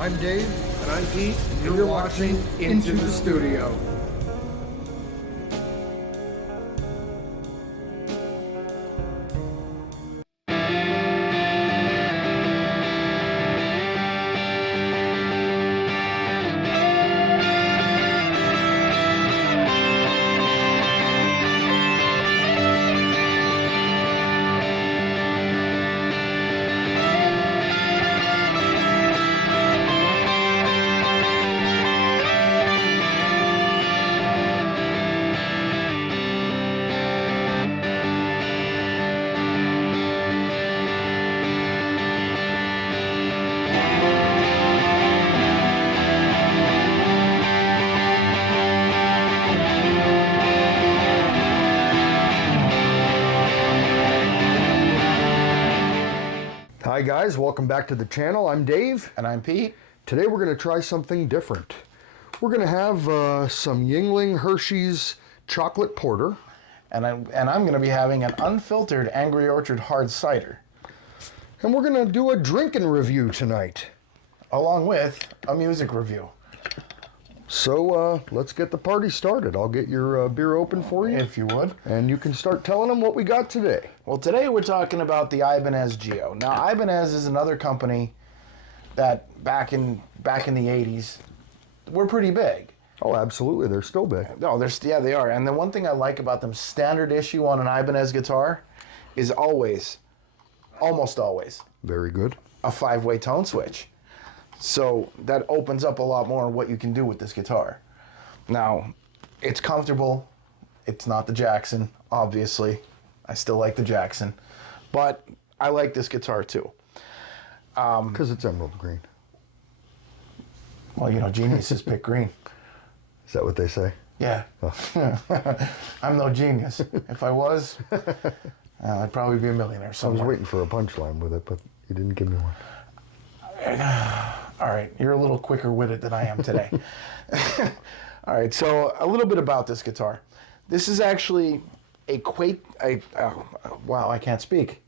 I'm Dave. And I'm Pete. You're watching Into the Studio. Hi guys, welcome back to the channel. I'm Dave. And I'm Pete. Today we're going to try something different. We're going to have some Yingling Hershey's chocolate porter. And I'm going to be having an unfiltered Angry Orchard hard cider. And we're going to do a drinking review tonight. Along with a music review. So let's get the party started. I'll get your beer open for you. If you would. And you can start telling them what we got today. Well, today we're talking about the Ibanez Gio. Now, Ibanez is another company that back in the 80s were pretty big. Oh, absolutely. They're still big. No, they are. And the one thing I like about them, standard issue on an Ibanez guitar is almost always, very good, a 5-way tone switch. So that opens up a lot more on what you can do with this guitar. Now, it's comfortable. It's not the Jackson, obviously. I still like the Jackson. But I like this guitar too. Because it's emerald green. Well, you know, geniuses pick green. Is that what they say? Yeah. Oh. I'm no genius. If I was, I'd probably be a millionaire somewhere. I was waiting for a punchline with it, but you didn't give me one. All right, you're a little quicker witted than I am today. All right, so a little bit about this guitar. This is actually wow, I can't speak.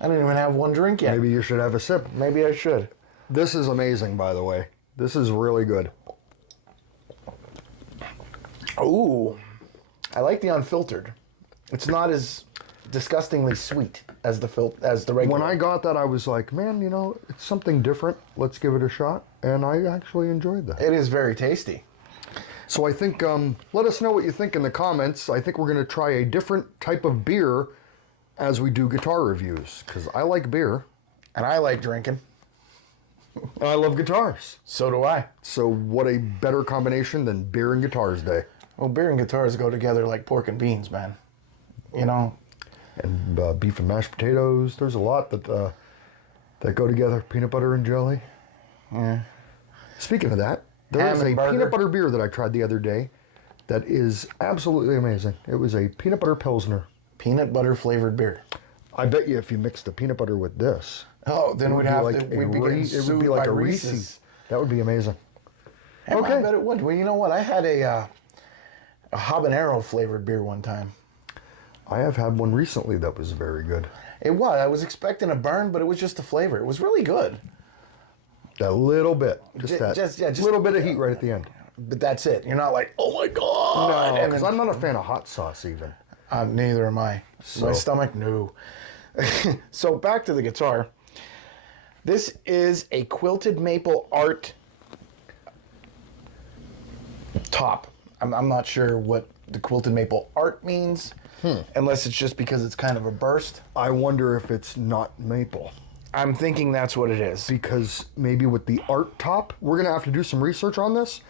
I don't even have one drink yet. Maybe you should have a sip. Maybe I should. This is amazing, by the way. This is really good. Ooh, I like the unfiltered. It's not as disgustingly sweet as the regular. When I got that, I was like, man, you know, it's something different. Let's give it a shot. And I actually enjoyed that. It is very tasty. So I think, let us know what you think in the comments. I think we're going to try a different type of beer as we do guitar reviews, because I like beer. And I like drinking. And I love guitars. So do I. So what a better combination than beer and guitars day. Well, beer and guitars go together like pork and beans, man. You know? And beef and mashed potatoes. There's a lot that go together. Peanut butter and jelly. Yeah. Speaking of that, there was a peanut butter beer that I tried the other day that is absolutely amazing. It was a peanut butter Pilsner. Peanut butter flavored beer. I bet you if you mixed the peanut butter with this, oh, then we'd be getting it would be like a Reese's. That would be amazing. Okay. I bet it would. Well, you know what? I had a habanero flavored beer one time. I have had one recently that was very good. It was. I was expecting a burn, but it was just the flavor. It was really good. A little bit. Just a little bit of heat right at the end. But that's it. You're not like, oh my God. No, because I'm not a fan of hot sauce even. Neither am I. So. My stomach, no. So back to the guitar. This is a quilted maple art top. I'm not sure what the quilted maple art means. Unless it's just because it's kind of a burst. I wonder if it's not maple. I'm thinking that's what it is. Because maybe with the art top, we're going to have to do some research on this.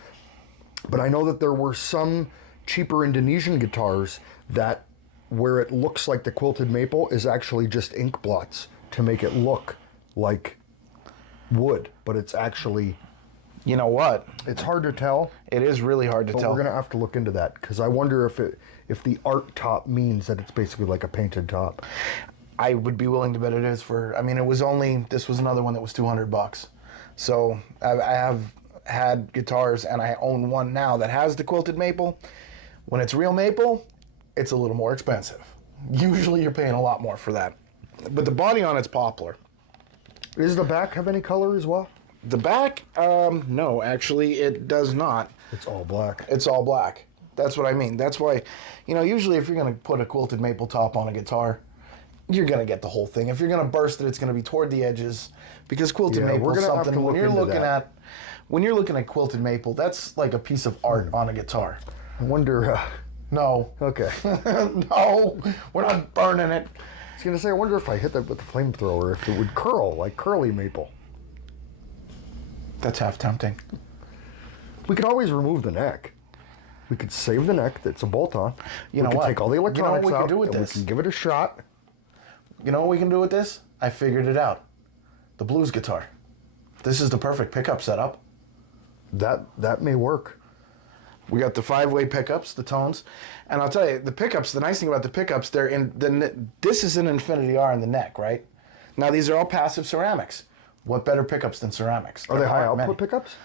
But I know that there were some cheaper Indonesian guitars that where it looks like the quilted maple is actually just ink blots to make it look like wood. But it's actually... You know what? It's hard to tell. It is really hard to tell. We're going to have to look into that because I wonder if the art top means that it's basically like a painted top. I would be willing to bet it is for, I mean, this was another one that was $200. So I have had guitars and I own one now that has the quilted maple. When it's real maple, it's a little more expensive. Usually you're paying a lot more for that. But the body on it's poplar. Does the back have any color as well? The back, no, actually, it does not. It's all black. It's all black. That's what I mean. That's why, usually if you're going to put a quilted maple top on a guitar, you're going to get the whole thing. If you're going to burst it, it's going to be toward the edges, because quilted maple is something, when you're looking at quilted maple, that's like a piece of art on a guitar. I wonder... No. Okay. No, we're not burning it. I was going to say, I wonder if I hit that with the flamethrower, if it would curl like curly maple. That's half tempting. We could always remove the neck. We could save the neck. That's a bolt-on. You know we could what? take all the electronics we out, can do with and this? we can give it a shot. You know what we can do with this? I figured it out. The blues guitar. This is the perfect pickup setup. That may work. We got the 5-way pickups, the tones, and I'll tell you, the pickups. The nice thing about the pickups, they're in this is an Infinity R in the neck, right? Now these are all passive ceramics. What better pickups than ceramics? Are they high output pickups?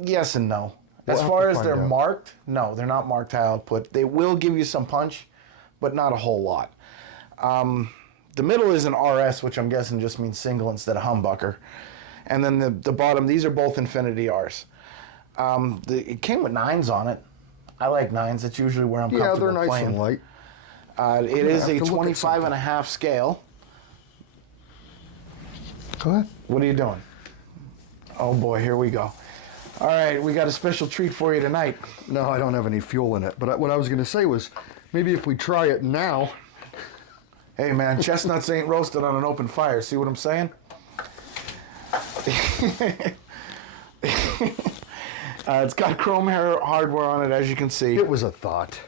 Yes and no. We'll As have far to as find they're out. marked, no, they're not marked high output. They will give you some punch, but not a whole lot. The middle is an RS, which I'm guessing just means single instead of humbucker. And then the bottom, these are both Infinity Rs. It came with 9s on it. I like 9s. That's usually where I'm comfortable they're nice playing. and light. It is have a to look at 25.5 scale. Go ahead. What are you doing? Oh boy, here we go. All right, we got a special treat for you tonight. No, I don't have any fuel in it. But what I was going to say was, maybe if we try it now. Hey man, chestnuts ain't roasted on an open fire. See what I'm saying? It's got chrome hardware on it, as you can see. It was a thought.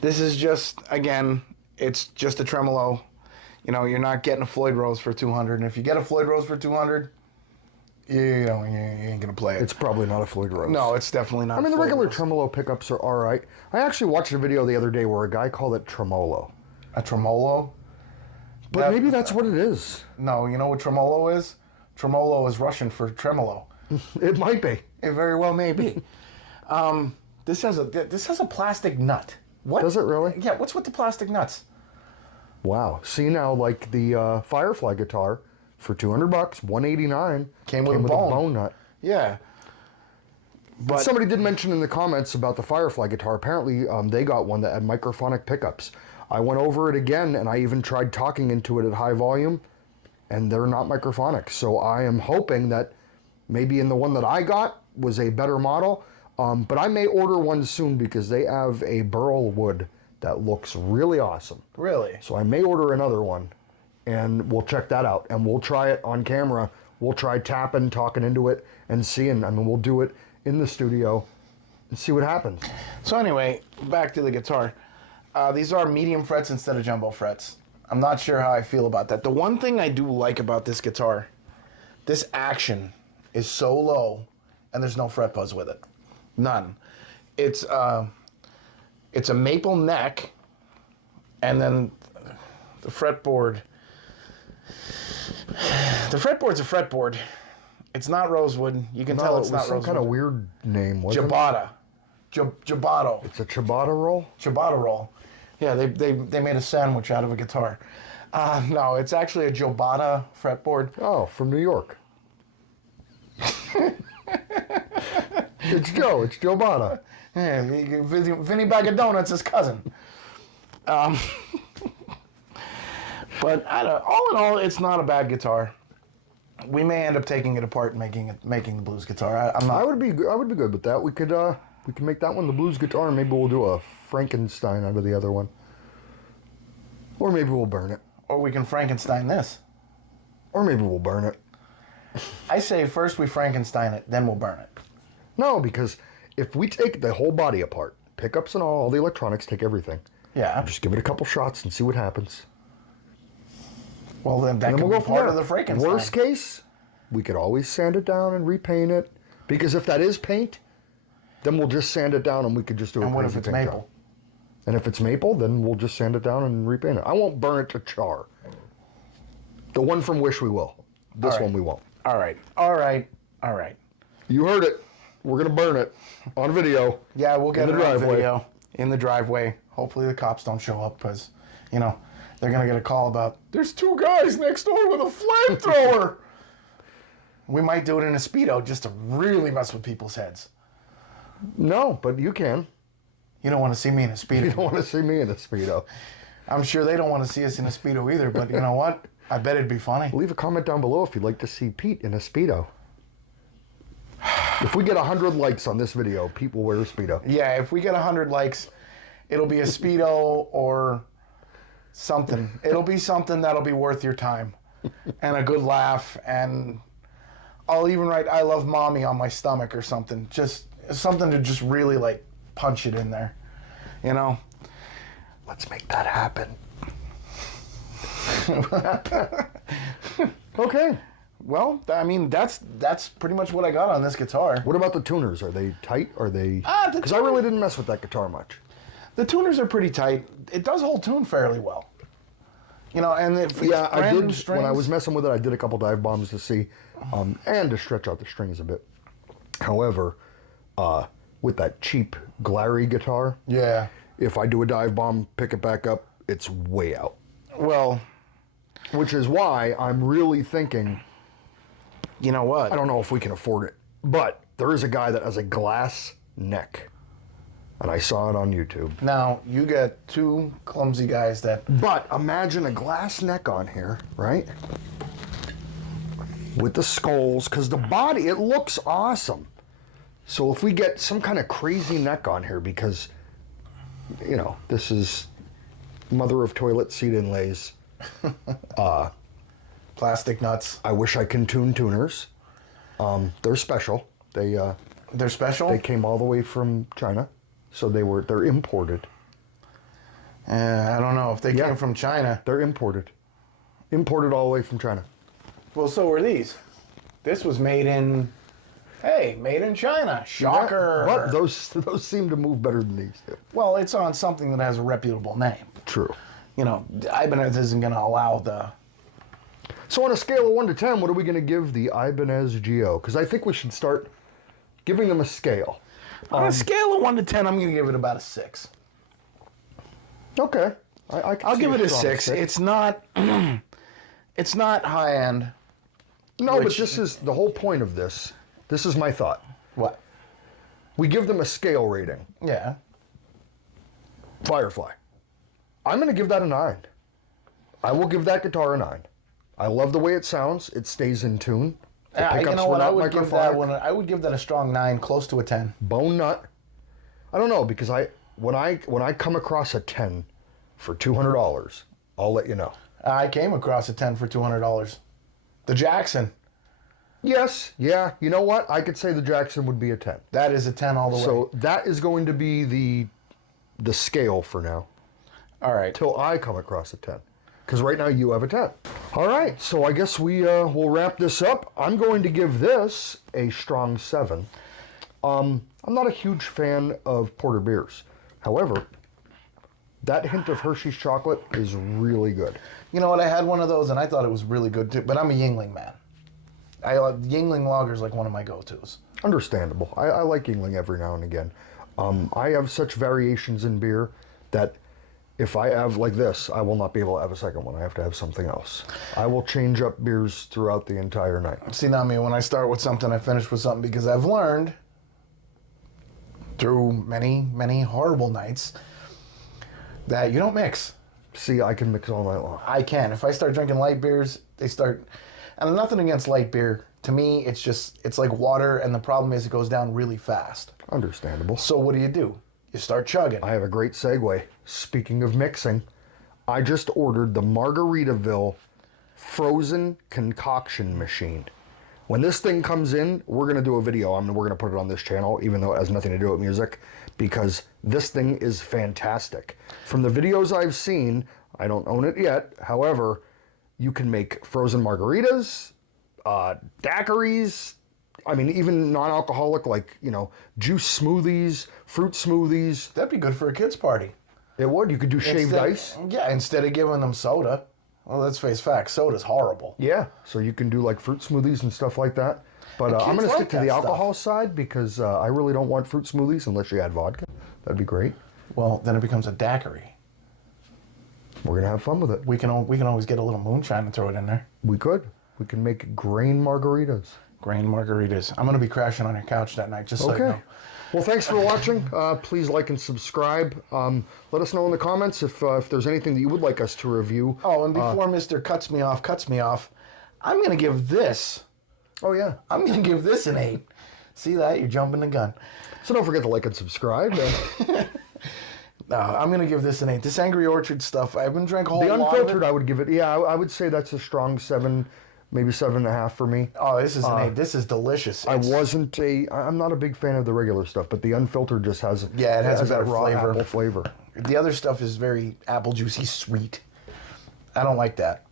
This is just, again, it's just a tremolo. You're not getting a Floyd Rose for 200. And if you get a Floyd Rose for 200, you ain't gonna play it. It's probably not a Floyd Rose. No, it's definitely not. I mean, the Floyd regular Rose. tremolo pickups are all right. I actually watched a video the other day where a guy called it tremolo. A tremolo? But maybe that's what it is. No, you know what tremolo is? Tremolo is Russian for tremolo. It might be. It very well may be. This has a plastic nut. What? Does it really? Yeah. What's with the plastic nuts? Wow. See now, like the Firefly guitar for $200, $189 Came with a a bone. bone nut. Yeah. But somebody did mention in the comments about the Firefly guitar. Apparently, they got one that had microphonic pickups. I went over it again, and I even tried talking into it at high volume, and they're not microphonic. So I am hoping that maybe in the one that I got was a better model. But I may order one soon because they have a burl wood that looks really awesome. Really? So I may order another one, and we'll check that out. And we'll try it on camera. We'll try tapping, talking into it, and seeing. I mean, we'll do it in the studio and see what happens. So anyway, back to the guitar. These are medium frets instead of jumbo frets. I'm not sure how I feel about that. The one thing I do like about this guitar, this action is so low, and there's no fret buzz with it. None. It's a maple neck, and then the fretboard. The fretboard's a fretboard. It's not rosewood. You can tell it's it was not some rosewood. kind of weird name, wasn't it? Ciabatta. Ciabato. It's a ciabatta roll? Ciabatta roll. Yeah, they made a sandwich out of a guitar. No, it's actually a Ciabatta fretboard. Oh, from New York. It's Joe. It's Joe Botta. Yeah, Vinny Bag of Donuts' his cousin. But all in all, it's not a bad guitar. We may end up taking it apart and making the blues guitar. I'm not. I would be good with that. We could make that one the blues guitar, and maybe we'll do a Frankenstein out of the other one. Or maybe we'll burn it. Or we can Frankenstein this. Or maybe we'll burn it. I say first we Frankenstein it, then we'll burn it. No, because if we take the whole body apart, pickups and all the electronics, take everything. Yeah. Just give it a couple shots and see what happens. Well, then that And could we'll be go from part there. of the Frankenstein. Worst case, we could always sand it down and repaint it. Because if that is paint, then we'll just sand it down and we could just do a And what if crazy it's paint maple? job. And if it's maple, then we'll just sand it down and repaint it. I won't burn it to char. The one from Wish we will. This All right. one we won't. All right. All right. All right. You heard it. We're going to burn it on video. Yeah, we'll get In it the on driveway. video in the driveway. Hopefully the cops don't show up because, they're going to get a call about, there's two guys next door with a flamethrower. We might do it in a Speedo just to really mess with people's heads. No, but you can. You don't want to see me in a Speedo. You don't want to see me in a Speedo. I'm sure they don't want to see us in a Speedo either, but you know what? I bet it'd be funny. Leave a comment down below if you'd like to see Pete in a Speedo. If we get 100 likes on this video, Pete will wear a Speedo. Yeah, if we get 100 likes, it'll be a Speedo or something. It'll be something that'll be worth your time. And a good laugh, and I'll even write "I love mommy" on my stomach or something. Just something to just really like punch it in there. You know? Let's make that happen. Okay. Well, I mean, that's pretty much what I got on this guitar. What about the tuners? Are they tight? Are they... The Because I really didn't mess with that guitar much. The tuners are pretty tight. It does hold tune fairly well. You know, and if it's Yeah, I random did. strings, When I was messing with it, I did a couple dive bombs to see, and to stretch out the strings a bit. However, with that cheap Glary guitar, yeah. if I do a dive bomb, pick it back up, it's way out. Well, Which is why I'm really thinking, you know what? I don't know if we can afford it, but there is a guy that has a glass neck, and I saw it on YouTube. Now, you got two clumsy guys that... But imagine a glass neck on here, right? With the skulls, because the body, it looks awesome. So if we get some kind of crazy neck on here, because, you know, this is mother of toilet seat inlays. Plastic nuts. I wish I can tune tuners. They're special. They're special? They came all the way from China, so they're imported. I don't know if they came from China. They're imported. Imported all the way from China. Well, so were these. This was made in... Hey, made in China. Shocker. But those seem to move better than these do. Well, it's on something that has a reputable name. True. You know, Ibanez isn't going to allow the... So on a scale of 1 to 10, what are we going to give the Ibanez Gio? Because I think we should start giving them a scale. On a scale of 1 to 10, I'm going to give it about a 6. Okay. I'll give it a 6. It's not... it's not high-end. No, but this is the whole point of this. This is my thought. What? We give them a scale rating. Yeah. Firefly. I'm going to give that a 9. I will give that guitar a 9. I love the way it sounds. It stays in tune. You know what? I would give that one. I would give that a strong 9, close to a 10. Bone nut. I don't know, because when I come across a 10 for $200, I'll let you know. I came across a 10 for $200. The Jackson. Yes, yeah. You know what? I could say the Jackson would be a 10. That is a 10 all the way. So that is going to be the scale for now. All right. Till I come across a 10. Because right now you have a 10. All right, so I guess we'll wrap this up. I'm going to give this a strong 7. I'm not a huge fan of porter beers. However, that hint of Hershey's chocolate is really good. You know what? I had one of those and I thought it was really good too. But I'm a Yingling man. Yingling Lager is like one of my go-tos. Understandable. I like Yingling every now and again. I have such variations in beer that if I have like this, I will not be able to have a second one. I have to have something else. I will change up beers throughout the entire night. See, not me. When I start with something, I finish with something because I've learned through many, many horrible nights that you don't mix. See, I can mix all night long. I can. If I start drinking light beers, they start... And nothing against light beer. To me, it's like water, and the problem is it goes down really fast. Understandable. So what do? You start chugging. I have a great segue. Speaking of mixing, I just ordered the Margaritaville frozen concoction machine. When this thing comes in, we're going to do a video. We're going to put it on this channel, even though it has nothing to do with music, because this thing is fantastic. From the videos I've seen, I don't own it yet. However, you can make frozen margaritas, daiquiris, I mean, even non-alcoholic, like, you know, juice smoothies, fruit smoothies. That'd be good for a kid's party. It would. You could do shaved ice. Yeah, instead of giving them soda. Well, let's face facts, soda's horrible. Yeah, so you can do like fruit smoothies and stuff like that. But I'm going to stick to the alcohol side because I really don't want fruit smoothies unless you add vodka. That'd be great. Well, then it becomes a daiquiri. We're going to have fun with it. We can always get a little moonshine and throw it in there. We could. We can make grain margaritas. Grain margaritas. I'm going to be crashing on your couch that night, just so you know. Well, thanks for watching. Please like and subscribe. Let us know in the comments if there's anything that you would like us to review. Oh, and before Mr. cuts me off, I'm going to give this. Oh, yeah. I'm going to give this an 8. See that? You're jumping the gun. So don't forget to like and subscribe. No, I'm going to give this an 8. This Angry Orchard stuff, I haven't drank a whole lot of it. The unfiltered, I would give it, yeah, I would say that's a strong 7, maybe 7.5 for me. Oh, this is an 8. This is delicious. I'm not a big fan of the regular stuff, but the unfiltered just has it has a better that raw flavor. apple flavor. The other stuff is very apple juicy sweet. I don't like that.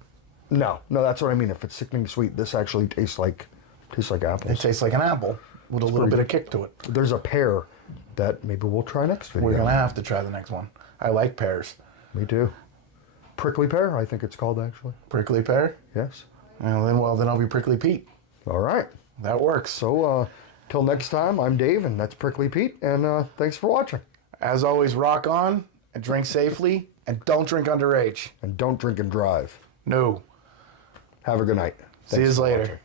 No, that's what I mean. If it's sickening sweet, this actually tastes like apples. It tastes like an apple with a little bit of kick to it. There's a pear that maybe we'll try next video. We're going to have to try the next one. I like pears. Me too. Prickly pear, I think it's called, actually. Prickly pear? Yes. Well, then I'll be Prickly Pete. All right. That works. So, till next time, I'm Dave, and that's Prickly Pete, and thanks for watching. As always, rock on, and drink safely, and don't drink underage. And don't drink and drive. No. Have a good night. See you later.